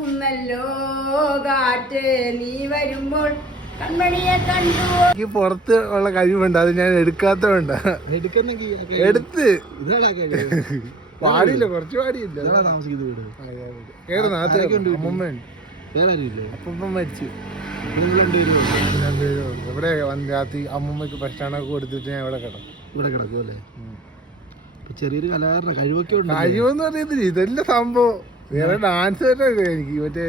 കാക്കുന്നല്ലോ കാറ്റ് നീ വരുമ്പോൾ കൺമണിയെ കണ്ടു. എനിക്ക് പുറത്ത് ഉള്ള കഴിവുണ്ട് അത് ഞാൻ എടുക്കാത്തതുണ്ട് എടുത്ത്. പാടിയില്ല കുറച്ച് പാടിയില്ല. അപ്പം മരിച്ചു. ഇവിടെ വന്ന് രാത്രി അമ്മമ്മക്ക് ഭക്ഷണമൊക്കെ കൊടുത്തിട്ട് ഞാൻ ഇവിടെ കിടക്കും. ഇവിടെ കിടക്കും അല്ലേ? ഇപ്പൊ ചെറിയൊരു കലാകാരന. കഴിവൊക്കെ ഉണ്ട്. കഴിവെന്ന് പറയുന്നത് ഇതെല്ലാം സംഭവം. വേറെ ഡാൻസ് ഉണ്ട് എനിക്ക്. മറ്റേ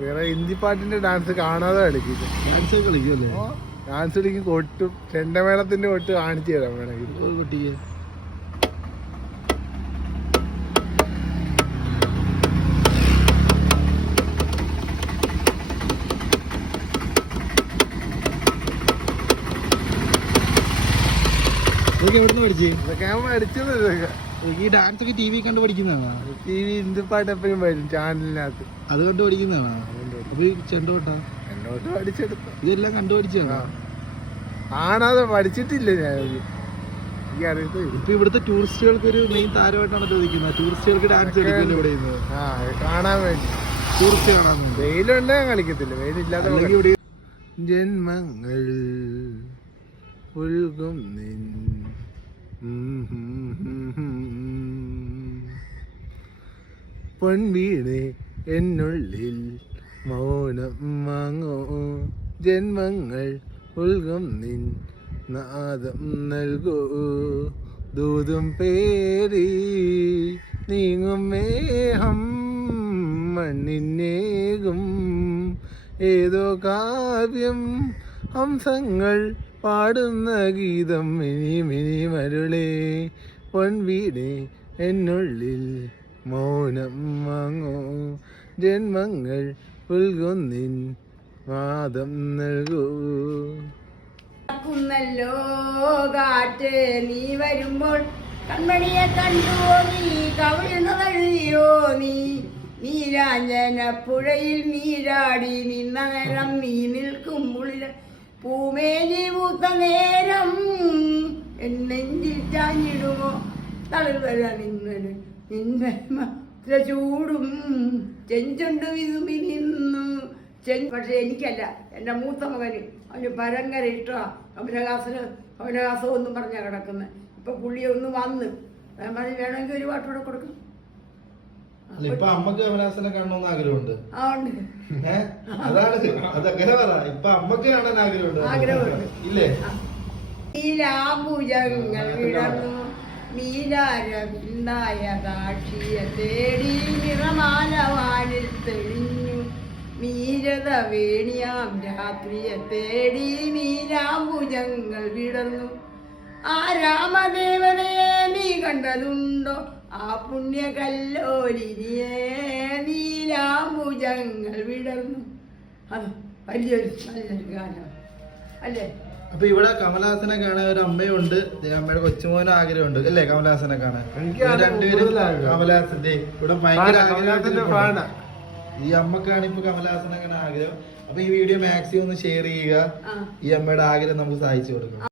വേറെ ഹിന്ദി പാട്ടിന്റെ ഡാൻസ് കാണാതെ കളിക്കും ഡാൻസ് കളിക്കല്ലേ ഡാൻസ് കളിക്കും കൊട്ടും. ചെണ്ടമേളത്തിന്റെ കൊട്ട് കാണിച്ചു തരാം വേണമെങ്കിൽ. കുട്ടിക്ക്. ഇതൊക്കെ എവിടുന്ന് പഠിച്ചു? ഇതൊക്കെ ഞാൻ പഠിച്ചത് ഇതൊക്കെ. ഈ ഡാൻസ് ഒക്കെ ടി വി കണ്ട് പഠിക്കുന്നതാണ്? ടി വി ഹിന്ദി എപ്പോഴും വരും ചാനലിനകത്ത് അത് കണ്ട് പഠിക്കുന്നതാണ് അപ്പൊ ഈ ചെണ്ടോട്ടാ? പഠിച്ചെടുത്ത ഇതെല്ലാം കണ്ടു പഠിച്ചാണോ ആണത് പഠിച്ചിട്ടില്ല ഞാൻ ഇപ്പൊ ഇവിടുത്തെ ടൂറിസ്റ്റുകൾക്ക് ഒരു മെയിൻ താരമായിട്ടാണ് ചോദിക്കുന്നത്? ടൂറിസ്റ്റുകൾക്ക് ഡാൻസ് കളിക്കുന്നത് ഇവിടെ കാണാൻ വേണ്ടി. ടൂറിസ്റ്റ് കാണാൻ വേണ്ടി. വെയിലുണ്ടെ ഞാൻ കളിക്കത്തില്ല. വെയിലില്ലാതെ ഇവിടെ ജന്മങ്ങൾ ഒഴുകും നിൻ പൊൻവീണെ എന്നുള്ളിൽ മൗനം വാങ്ങോ. ജന്മങ്ങൾ ഉൽകം നിൻ നാദം നൽകൂ. ദൂതും പേരി നീങ്ങും മേഹം മണ്ണിനേകും ഏതോ കാവ്യം ഹംസങ്ങൾ പാടുന്ന ഗീതം മിനി മിനി മരുളേ പൊൻവീടേ എന്നുള്ളിൽ മൗനം വാങ്ങോ. ജന്മങ്ങൾ പുൽകുന്നിൻ വാദം നൽകൂ. കാറ്റ് നീ വരുമ്പോൾ നീ നീ? നീരാഞ്ജന പുഴയിൽ നീരാടി നിന്നകരം നീ നിൽക്കും ഉള്ളിൽ പൂമേലി പൂത്ത നേരം എന്നെഞ്ചിൽ ചാഞ്ഞിടുമോ? തളർവര നിന്നന് നിന്നെ മാത്ര ചൂടും. ചെഞ്ചുണ്ട് വിതുമ്പി നിന്നു. ചെഞ്ച് പക്ഷെ എനിക്കല്ല എന്റെ മൂത്ത മകന് അവന് ഭയങ്കര ഇഷ്ടമാണ് കമലഹാസന് കമലഹാസം ഒന്നും പറഞ്ഞാ കിടക്കുന്നത് ഇപ്പൊ പുള്ളി വന്ന്. ഞാൻ വേണമെങ്കിൽ ഒരു പാട്ട് കൂടെ കൊടുക്കും. അല്ല ഇപ്പൊ അമ്മയ്ക്ക് കമലഹാസനെ കാണണമെന്ന് ആഗ്രഹമുണ്ട്. ആ ഉണ്ട്. ഏ? അതാണ്. അതങ്ങനെ പറ. ഇപ്പൊ അമ്മയ്ക്ക് കാണാൻ ആഗ്രഹമുണ്ട്. ആഗ്രഹമുണ്ട്. ഇല്ലേ? നീലാഭുജങ്ങൾ വിടർന്നു. നീലാരവിന്ദായ കാക്ഷിയെ തേടി നിറമാലവാനിൽ തെളിഞ്ഞു. നീരത വേണിയാം രാത്രിയെ തേടി നീലാഭുജങ്ങൾ വിടർന്നു. ആ രാമദേവനെ നീ കണ്ടതുണ്ടോ? ആ പുണ്യ കല്ലോരിയെ നീ രാമുജങ്ങൾ വിടർന്നു. അത് വലിയൊരു നല്ലൊരു ഗാനമാണ് അല്ലേ? അപ്പൊ ഇവിടെ കമലഹാസനെ കാണാൻ ഒരു അമ്മയുണ്ട്. അമ്മയുടെ കൊച്ചുമോനും ആഗ്രഹമുണ്ട്. അല്ലേ കമലഹാസനെ കാണാൻ? രണ്ടുപേരും. കമലഹാസന്റെ ഇവിടെ ഭയങ്കര ഈ അമ്മക്കാണ് ഇപ്പൊ കമലഹാസനെ കാണാൻ ആഗ്രഹം. അപ്പൊ ഈ വീഡിയോ മാക്സിമം ഒന്ന് ഷെയർ ചെയ്യുക. ഈ അമ്മയുടെ ആഗ്രഹം നമുക്ക് സഹായിച്ചു കൊടുക്കണം